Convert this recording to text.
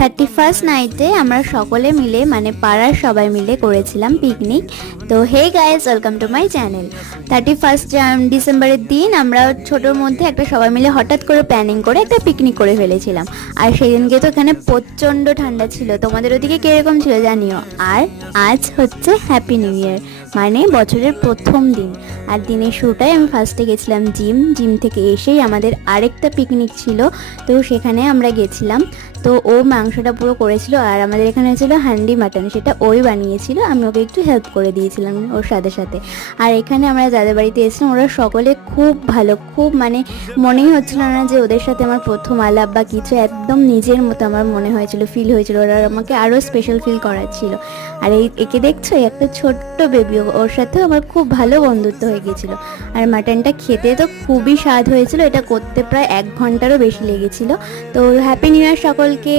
31st নাইটে আমরা সকলে মিলে মানে পাড়ার সবাই মিলে করেছিলাম পিকনিক। তো hey guys, welcome to my channel. 31st ডিসেম্বরের দিন আমরা ছোটোর মধ্যে একটা সবাই মিলে হঠাৎ করে প্ল্যানিং করে একটা পিকনিক করে ফেলেছিলাম। আর সেই দিনকে তো এখানে প্রচণ্ড ঠান্ডা ছিল, তোমাদের ওদিকে কীরকম ছিল জানিও। আর আজ হচ্ছে হ্যাপি নিউ ইয়ার, মানে বছরের প্রথম দিন। আর দিনের শুরুটাই আমি ফার্স্টে গেছিলাম জিম থেকে এসেই আমাদের আরেকটা পিকনিক ছিল, তো সেখানে আমরা গেছিলাম। তো ও মাংসটা পুরো করেছিল, আর আমাদের এখানে ছিল হান্ডি মাটন, সেটা ওই বানিয়েছিল, আমি ওকে একটু হেল্প করে দিয়েছিলাম ওর সাথে সাথে। আর এখানে আমরা যাদের বাড়িতে এসেছিলাম ওরা সকলে খুব ভালো, খুব মানে মনেই হচ্ছিল না যে ওদের সাথে আমার প্রথম আলাপ বা কিছু, একদম নিজের মতো আমার মনে হয়েছিল, ফিল হয়েছিল, ওরা আমাকে আরও স্পেশাল ফিল করাচ্ছিল। আর একে দেখছো, একটা ছোট্ট বেবি, ওর সাথেও আমার খুব ভালো বন্ধুত্ব হয়ে গেছিলো। আর মাটনটা খেতে তো খুবই স্বাদ হয়েছিল, এটা করতে প্রায় 1 ঘন্টারও বেশি লেগেছিল। তো হ্যাপি নিউ ইয়ার সকলকে।